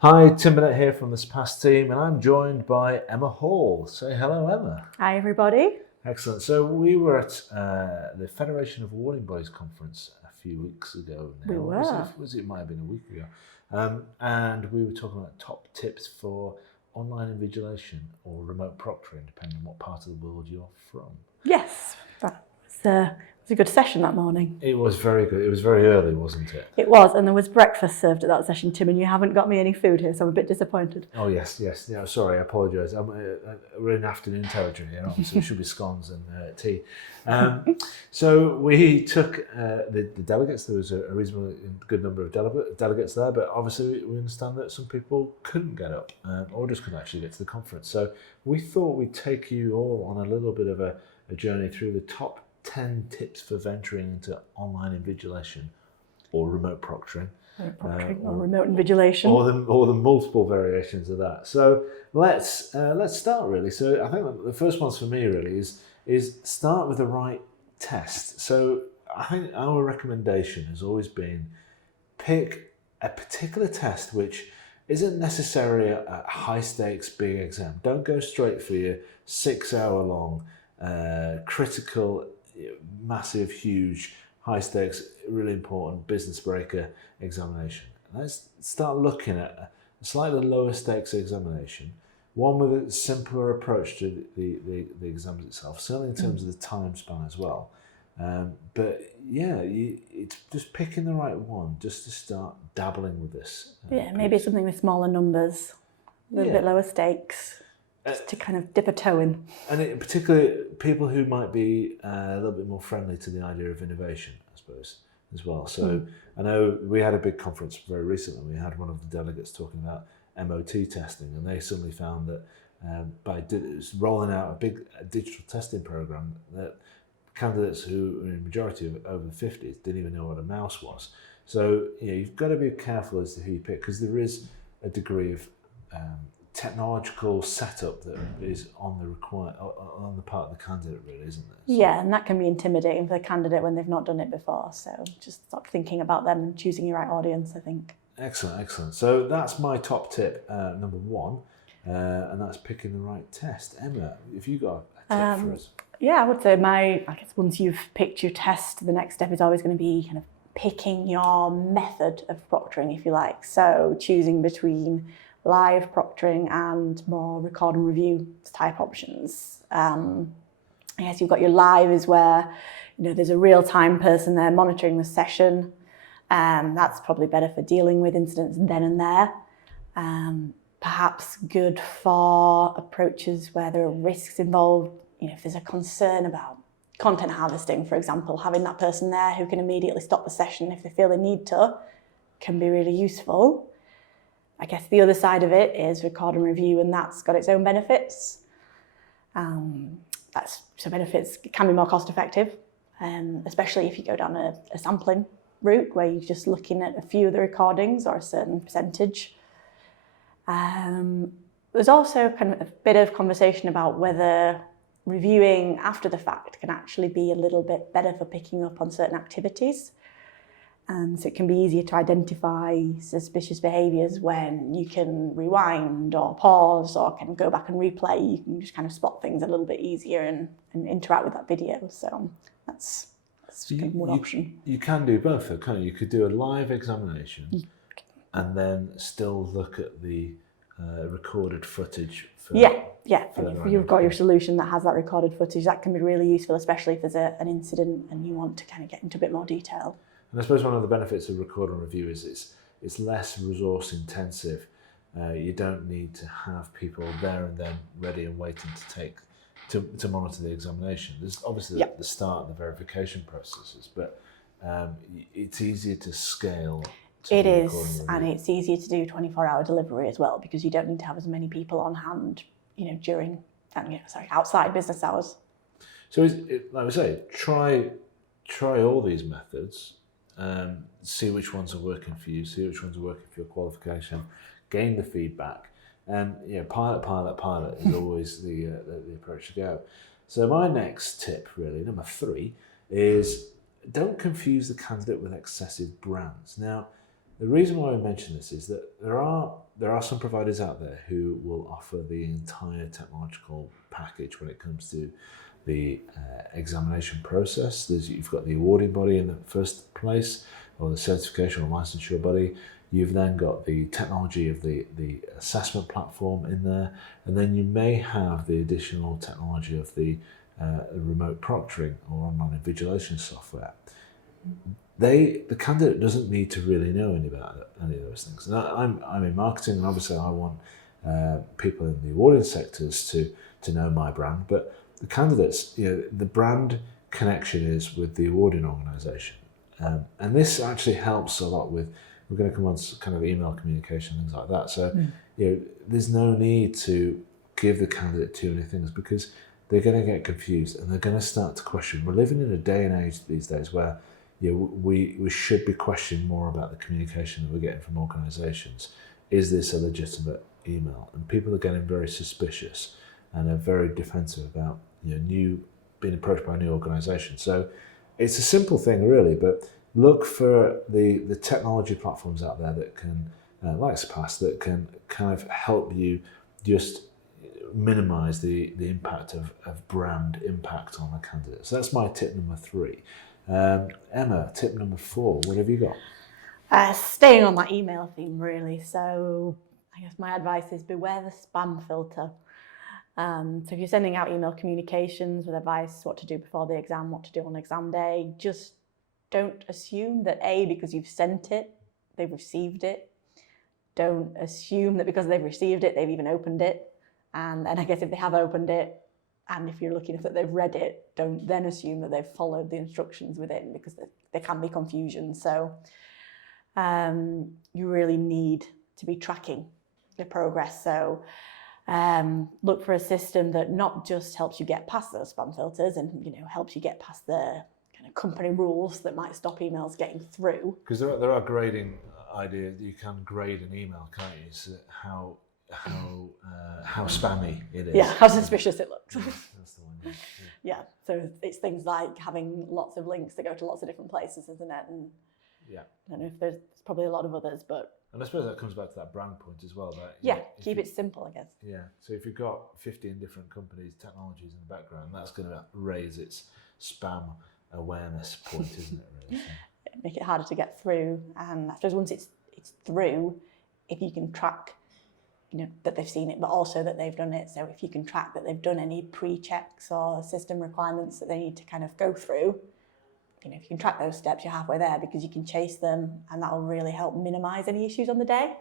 Hi, Tim Burnett here from this past team, and I'm joined by Emma Hall. Say hello, Emma. Hi, everybody. Excellent. So we were at the Federation of Awarding Bodies conference a few weeks ago now. We were. It might have been a week ago. And we were talking about top tips for online invigilation or remote proctoring, depending on what part of the world you're from. Yes, that was a good session that morning. It was very good. It was very early, wasn't it? It was, and there was breakfast served at that session, Tim, and you haven't got me any food here, so I'm a bit disappointed. Oh, yes. Yeah, sorry, I apologise. We're in afternoon territory here, obviously. It should be scones and tea. So we took the delegates. There was a reasonably good number of delegates there, but obviously we understand that some people couldn't get up or just couldn't actually get to the conference. So we thought we'd take you all on a little bit of a journey through the top 10 tips for venturing into online invigilation or remote proctoring. Or remote invigilation, or the multiple variations of that. So let's start really. So I think the first ones for me really is start with the right test. So I think our recommendation has always been pick a particular test which isn't necessarily a high stakes big exam. Don't go straight for your 6 hour long critical, massive, huge, high stakes, really important business breaker examination. Let's start looking at a slightly lower stakes examination, one with a simpler approach to the exams itself, certainly in terms of the time span as well. But yeah, it's just picking the right one just to start dabbling with this. Maybe something with smaller numbers, a little bit lower stakes. Just to kind of dip a toe in. And particularly people who might be a little bit more friendly to the idea of innovation, I suppose, as well. So I know we had a big conference very recently. We had one of the delegates talking about MOT testing, and they suddenly found that by rolling out a big digital testing program, that candidates who are in majority of over the 50s didn't even know what a mouse was. So you've got to be careful as to who you pick, because there is a degree of technological setup that is on the part of the candidate, really, isn't there? So, yeah, and that can be intimidating for the candidate when they've not done it before. So just start thinking about them and choosing your right audience, I think. Excellent. So that's my top tip, number one, and that's picking the right test. Emma, have you got a tip for us? Yeah, I would say I guess once you've picked your test, the next step is always going to be kind of picking your method of proctoring, if you like. So choosing between live proctoring and more record and review type options. I guess you've got your live is where there's a real-time person there monitoring the session. That's probably better for dealing with incidents then and there. Perhaps good for approaches where there are risks involved. If there's a concern about content harvesting, for example, having that person there who can immediately stop the session if they feel they need to can be really useful. I guess the other side of it is record and review, and that's got its own benefits. Benefits can be more cost effective, especially if you go down a sampling route where you're just looking at a few of the recordings or a certain percentage. There's also kind of a bit of conversation about whether reviewing after the fact can actually be a little bit better for picking up on certain activities. So it can be easier to identify suspicious behaviours when you can rewind or pause or can go back and replay. You can just kind of spot things a little bit easier and interact with that video. So that's kind of one option. You can do both, though, can't you? You could do a live examination and then still look at the recorded footage. If you've got your solution that has that recorded footage, that can be really useful, especially if there's an incident and you want to kind of get into a bit more detail. And I suppose one of the benefits of record and review is it's less resource intensive. You don't need to have people there and then ready and waiting to monitor the examination. There's obviously the start, the verification processes, but it's easier to scale. It is, and it's easier to do 24-hour delivery as well, because you don't need to have as many people on hand, during outside business hours. So like we say, try all these methods. See which ones are working for you, see which ones are working for your qualification, gain the feedback, and pilot is always the approach to go. So my next tip, really, number 3, is don't confuse the candidate with excessive brands. Now, the reason why I mention this is that there are some providers out there who will offer the entire technological package when it comes to the examination process. You've got the awarding body in the first place, or the certification or licensure body. You've then got the technology of the assessment platform in there, and then you may have the additional technology of the remote proctoring or online invigilation software. The candidate doesn't need to really know any about any of those things. And I'm in marketing, and obviously I want people in the awarding sectors to know my brand, but the candidates, the brand connection is with the awarding organisation, and this actually helps a lot with. We're going to come on to kind of email communication, things like that. So, there's no need to give the candidate too many things, because they're going to get confused and they're going to start to question. We're living in a day and age these days where we should be questioning more about the communication that we're getting from organisations. Is this a legitimate email? And people are getting very suspicious and are very defensive about being approached by a new organisation. So it's a simple thing really, but look for the technology platforms out there that can, like Surpass, that can kind of help you just minimise the impact of brand impact on the candidate. So that's my tip number 3. Emma, tip number 4, what have you got? Staying on that email theme really, so I guess my advice is beware the spam filter. So if you're sending out email communications with advice, what to do before the exam, what to do on exam day, just don't assume that because you've sent it, they've received it. Don't assume that because they've received it, they've even opened it. And I guess if they have opened it, and if you're lucky enough that they've read it, don't then assume that they've followed the instructions within, because there can be confusion. So you really need to be tracking the progress. So look for a system that not just helps you get past those spam filters and helps you get past the kind of company rules that might stop emails getting through. Because there are grading ideas. You can grade an email, can't you? So how spammy it is. Yeah, how suspicious it looks. That's the one. Yeah, so it's things like having lots of links that go to lots of different places, isn't it? And I don't know if there's probably a lot of others, but. And I suppose that comes back to that brand point as well. That keep it simple, I guess. Yeah, so if you've got 15 different companies, technologies in the background, that's going to raise its spam awareness point, isn't it? Really? So. Make it harder to get through, and I suppose once it's through, if you can track, that they've seen it, but also that they've done it. So if you can track that they've done any pre-checks or system requirements that they need to kind of go through, if you can track those steps, you're halfway there, because you can chase them, and that will really help minimise any issues on the day.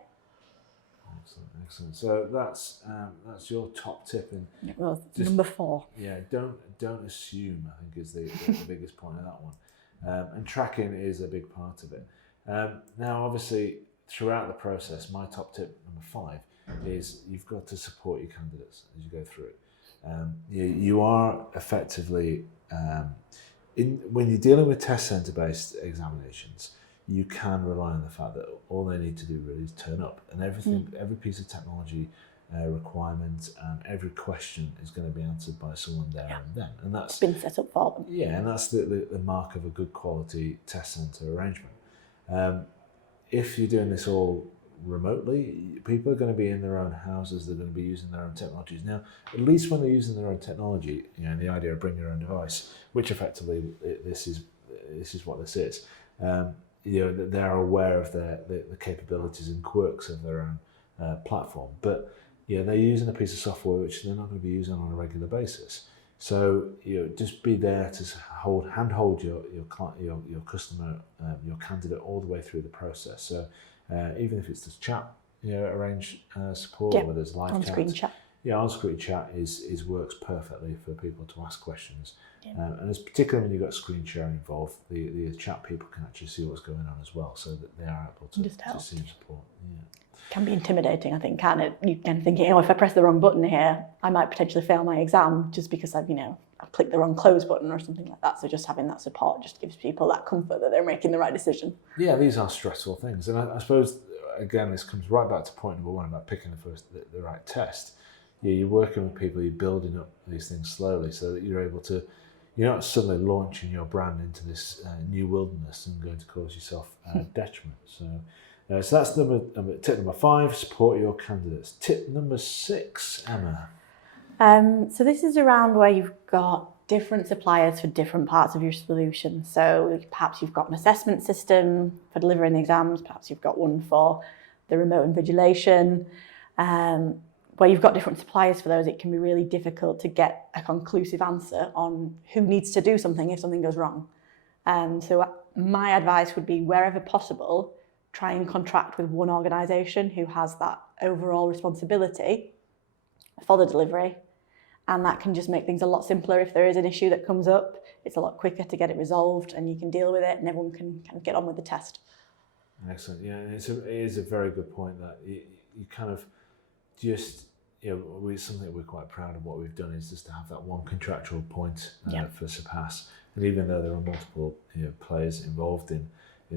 Excellent. So that's your top tip. And well, number 4. Yeah, don't assume, I think, is the biggest point of that one. And tracking is a big part of it. Now, obviously, throughout the process, my top tip number 5 is you've got to support your candidates as you go through it. You are effectively when you're dealing with test centre based examinations, you can rely on the fact that all they need to do really is turn up, and every piece of technology requirement and every question is going to be answered by someone there and then, and that's been set up for them. Yeah, and that's the mark of a good quality test centre arrangement. If you're doing this all remotely, people are going to be in their own houses, they're going to be using their own technologies. Now, at least when they're using their own technology, the idea of bring your own device, which effectively this is what this is, they're aware of the capabilities and quirks of their own platform, but they're using a piece of software which they're not going to be using on a regular basis. So just be there to handhold your customer, your candidate all the way through the process. So even if it's just chat, arrange support, whether there's live on-screen chat. Yeah, on-screen chat works perfectly for people to ask questions, and it's particularly when you've got screen sharing involved, the chat people can actually see what's going on as well, so that they are able to see support. Yeah. Can be intimidating, I think, can it? You can thinking, if I press the wrong button here, I might potentially fail my exam just because I've clicked the wrong close button or something like that. So just having that support just gives people that comfort that they're making the right decision. Yeah, these are stressful things, and I suppose again this comes right back to point number 1 about picking the right test. You're working with people, you're building up these things slowly so that you're able to. You're not suddenly launching your brand into this new wilderness and going to cause yourself detriment. So. So that's tip number 5, support your candidates. Tip number 6, Emma. So this is around where you've got different suppliers for different parts of your solution. So perhaps you've got an assessment system for delivering the exams, perhaps you've got one for the remote invigilation. Where you've got different suppliers for those, it can be really difficult to get a conclusive answer on who needs to do something if something goes wrong. So my advice would be, wherever possible, try and contract with one organisation who has that overall responsibility for the delivery. And that can just make things a lot simpler. If there is an issue that comes up, it's a lot quicker to get it resolved and you can deal with it and everyone can kind of get on with the test. Excellent. Yeah, it is a very good point that you kind of just, something we're quite proud of what we've done is just to have that one contractual point for Surpass. And even though there are multiple players involved in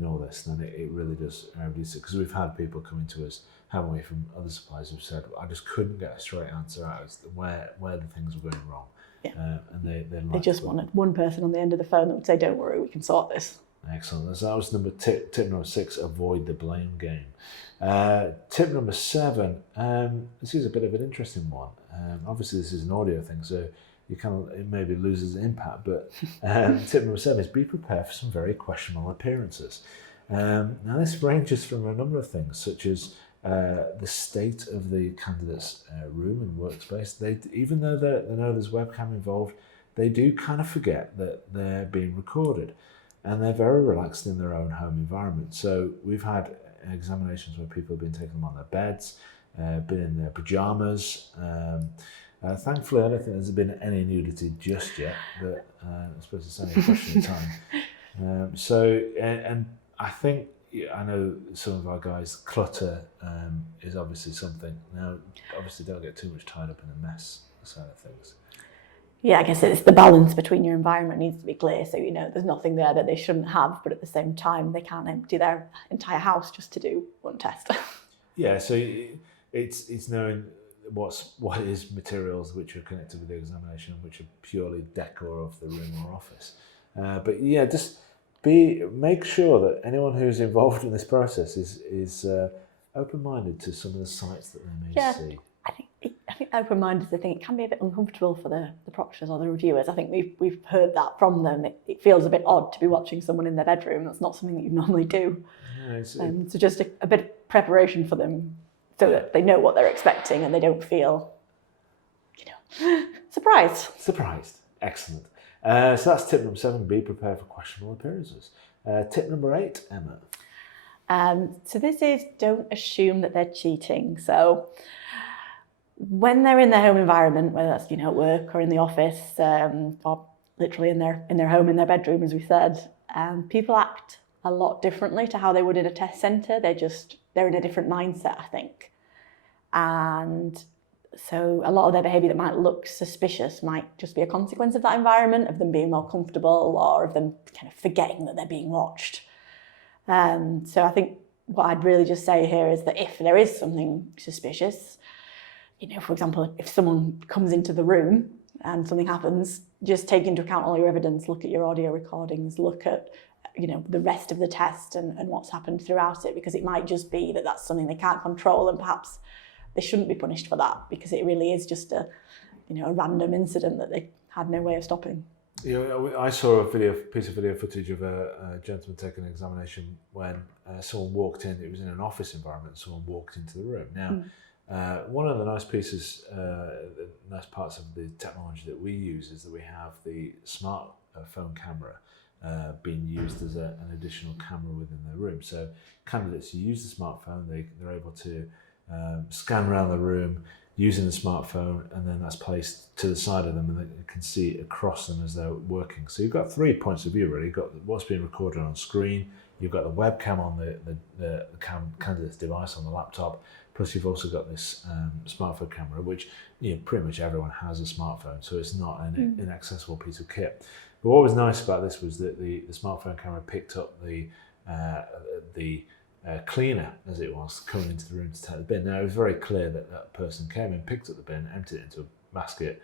all this, then it really does reduce it. Because we've had people coming to us, haven't we, from other suppliers who've said, I just couldn't get a straight answer out as to where the things were going wrong. Yeah. And they just wanted one person on the end of the phone that would say, don't worry, we can sort this. Excellent. So that was tip number 6, avoid the blame game. Tip number 7, this is a bit of an interesting one. Obviously this is an audio thing, so it maybe loses impact, but tip number 7 is be prepared for some very questionable appearances. Now this ranges from a number of things, such as the state of the candidate's room and workspace. Even though they know there's webcam involved, they do kind of forget that they're being recorded, and they're very relaxed in their own home environment. So we've had examinations where people have been taking them on their beds, been in their pajamas. Thankfully, I don't think there's been any nudity just yet, but I suppose it's only a question of time. And I think, I know some of our guys, clutter is obviously something. Now, obviously don't get too much tied up in the mess side of things. Yeah, I guess it's the balance between your environment needs to be clear. So, there's nothing there that they shouldn't have, but at the same time, they can't empty their entire house just to do one test. Yeah, so it's knowing what is materials which are connected with the examination and which are purely decor of the room or office. But yeah, just make sure that anyone who's involved in this process is open-minded to some of the sites that they may see. I think open-minded, I think it can be a bit uncomfortable for the proctors or the reviewers. I think we've heard that from them. It feels a bit odd to be watching someone in their bedroom. That's not something that you normally do. Yeah, so just a bit of preparation for them so that they know what they're expecting and they don't feel, surprised. Surprised. Excellent. So that's tip number 7, be prepared for questionable appearances. Tip number 8, Emma. So this is, don't assume that they're cheating. So when they're in their home environment, whether that's at work or in the office, or literally in their home, in their bedroom, as we said, people act a lot differently to how they would in a test centre. They're in a different mindset, I think. And so a lot of their behaviour that might look suspicious might just be a consequence of that environment, of them being more comfortable or of them kind of forgetting that they're being watched. So I think what I'd really just say here is that if there is something suspicious, for example, if someone comes into the room and something happens, just take into account all your evidence, look at your audio recordings, look at the rest of the test and what's happened throughout it, because it might just be that that's something they can't control and perhaps they shouldn't be punished for that because it really is just a random incident that they had no way of stopping. I saw a piece of video footage of a gentleman taking an examination when someone walked in. It was in an office environment. Someone walked into the room. Now, one of the nice parts of the technology that we use is that we have the smartphone camera being used as an additional camera within the room. So candidates who use the smartphone, they're able to scan around the room using the smartphone, and then that's placed to the side of them and they can see across them as they're working. So you've got 3 points of view really. You've got what's being recorded on screen, you've got the webcam on the candidate's device on the laptop, plus you've also got this smartphone camera, which pretty much everyone has a smartphone, so it's not an inaccessible piece of kit. But what was nice about this was that the smartphone camera picked up the cleaner, as it was, coming into the room to take the bin. Now, it was very clear that person came and picked up the bin, emptied it into a basket,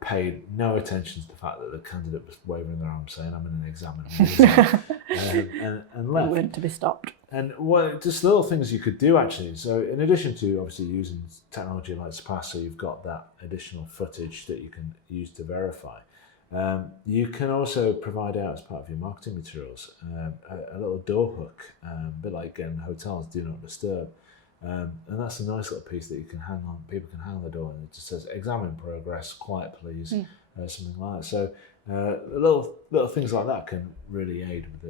paid no attention to the fact that the candidate was waving their arm saying, "I'm in an exam," and left. Weren't to be stopped. And just little things you could do actually. So in addition to obviously using technology like Surpass, so you've got that additional footage that you can use to verify. You can also provide out as part of your marketing materials a little door hook, a bit like in hotels, do not disturb. And that's a nice little piece that you can hang on. People can hang on the door, and it just says "Exam in progress, quiet please," something like that. So little things like that can really aid with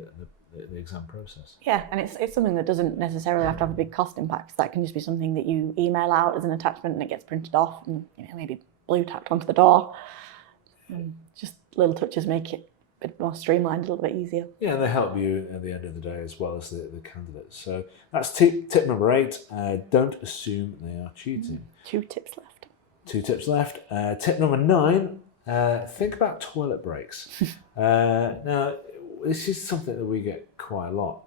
the exam process. Yeah, and it's something that doesn't necessarily have to have a big cost impact. That can just be something that you email out as an attachment, and it gets printed off, and maybe blue tacked onto the door. Just little touches make it a bit more streamlined, a little bit easier. Yeah, and they help you at the end of the day as well as the candidates. So that's tip number 8. Don't assume they are cheating. 2 tips left. 2 tips left. Tip number 9, think about toilet breaks. Now, this is something that we get quite a lot.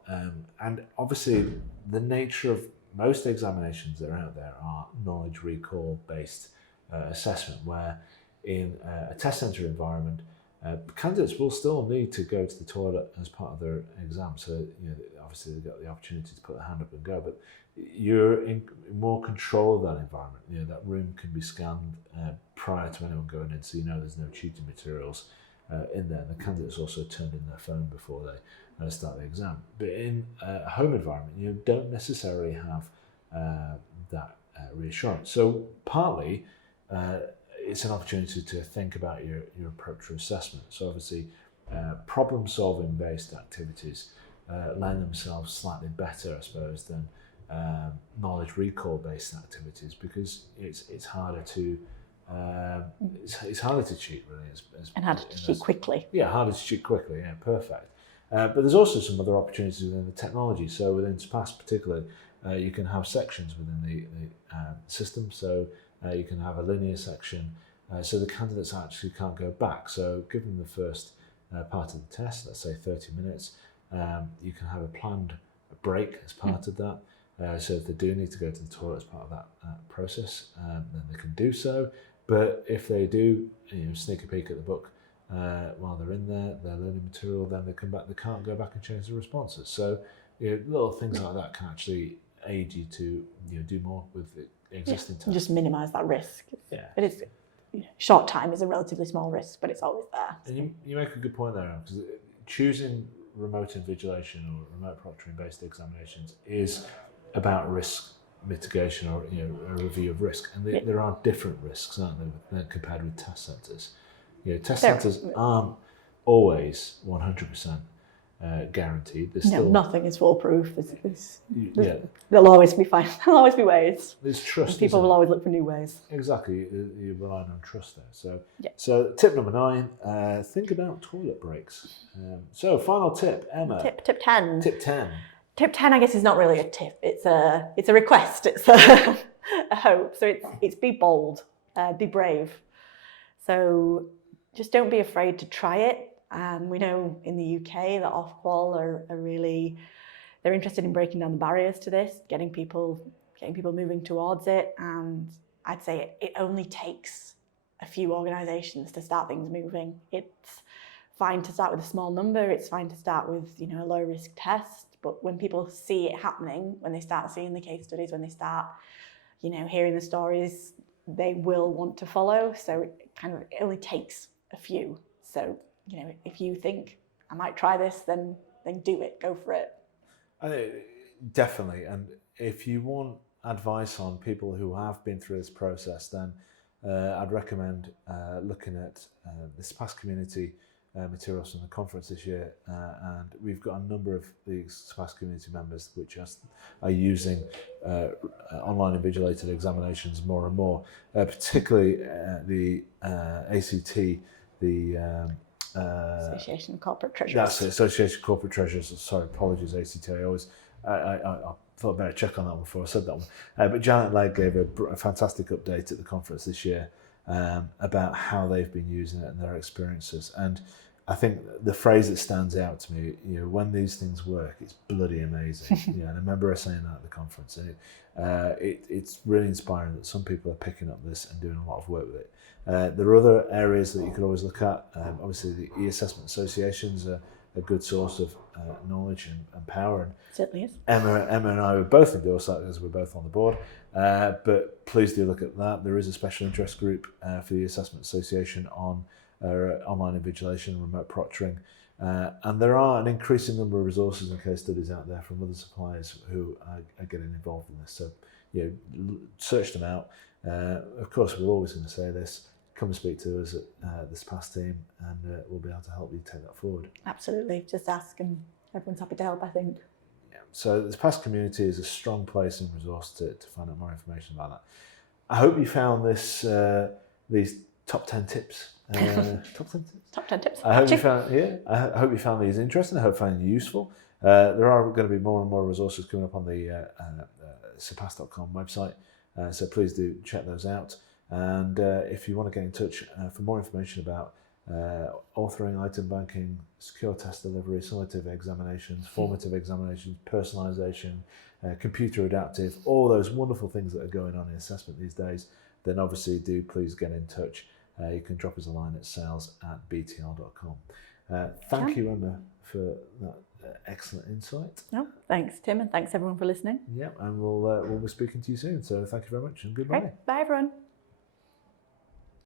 And obviously, the nature of most examinations that are out there are knowledge recall based assessment, where in a test centre environment, candidates will still need to go to the toilet as part of their exam. So obviously they've got the opportunity to put their hand up and go, but you're in more control of that environment. That room can be scanned prior to anyone going in, so there's no cheating materials in there. And the candidates also turned in their phone before they start the exam. But in a home environment, you don't necessarily have that reassurance. So partly it's an opportunity to think about your approach to assessment. So obviously problem-solving based activities lend themselves slightly better, I suppose, than knowledge recall based activities, because it's harder to it's harder to cheat really, and harder to cheat quickly. Yeah, harder to cheat quickly. Yeah, perfect. But there's also some other opportunities within the technology. So within Surpass particularly, you can have sections within the system. So you can have a linear section, so the candidates actually can't go back. So given the first part of the test, let's say 30 minutes, you can have a planned break as part of that. So if they do need to go to the toilet as part of that process, then they can do so. But if they do sneak a peek at the book while they're in there, their learning material, then they come back, they can't go back and change the responses. So little things like that can actually aid you to do more with the existing tests. Just minimise that risk. Yeah. It is, short time is a relatively small risk, but it's always there. And you make a good point there, because choosing remote invigilation or remote proctoring based examinations is about risk mitigation, or a review of risk, and there are different risks, aren't there, compared with test centres. Test centres aren't always 100% guaranteed. There's still nothing is foolproof. There'll always be fine. There'll always be ways. There's trust. People will always look for new ways. Exactly, you're relying on trust there. So tip number 9: think about toilet breaks. So final tip, Emma. Tip 10. Tip 10. Tip 10, I guess, is not really a tip. It's a request. It's a hope. So it's be bold, be brave. So just don't be afraid to try it. We know in the UK that Ofqual are really, they're interested in breaking down the barriers to this, getting people moving towards it. And I'd say it only takes a few organisations to start things moving. It's fine to start with a small number. It's fine to start with a low risk test. But when people see it happening, when they start seeing the case studies, when they start, hearing the stories, they will want to follow. So it only takes a few. So, if you think I might try this, then do it, go for it. Definitely. And if you want advice on people who have been through this process, then I'd recommend looking at the Surpass community materials from the conference this year, and we've got a number of the Surpass community members which are using online invigilated examinations more and more, particularly the ACT, the Association of Corporate Treasurers. That's it, Association of Corporate Treasurers. Sorry, apologies, ACT. I thought I'd better check on that one before I said that one. But Janet Legg gave a fantastic update at the conference this year about how they've been using it and their experiences. And I think the phrase that stands out to me, when these things work, it's bloody amazing. And I remember her saying that at the conference. it's really inspiring that some people are picking up this and doing a lot of work with it. There are other areas that you could always look at. Obviously, the e-assessment associations are a good source of knowledge and power. And Certainly is. Emma and I would both endorse that because we're both on the board. But please do look at that. There is a special interest group for the Assessment Association on online invigilation, remote proctoring. And there are an increasing number of resources and case studies out there from other suppliers who are getting involved in this. So, search them out. Of course, we're always going to say this. Come and speak to us at this past team, and we'll be able to help you take that forward. Absolutely. Just ask, and everyone's happy to help, I think. Yeah. So this past community is a strong place and resource to find out more information about that. I hope you found these top 10 tips. Top 10 tips? Top 10 tips. I hope you found these interesting. I hope you found them useful. There are going to be more and more resources coming up on the surpass.com website, so please do check those out. And if you want to get in touch for more information about authoring, item banking, secure test delivery, summative examinations, formative examinations, personalisation, computer adaptive, all those wonderful things that are going on in assessment these days, then obviously do please get in touch. You can drop us a line at sales@btl.com. Thank you, Emma, for that excellent insight. No, thanks, Tim, and thanks everyone for listening. Yeah, and we'll be speaking to you soon. So thank you very much and goodbye. Right. Bye, everyone.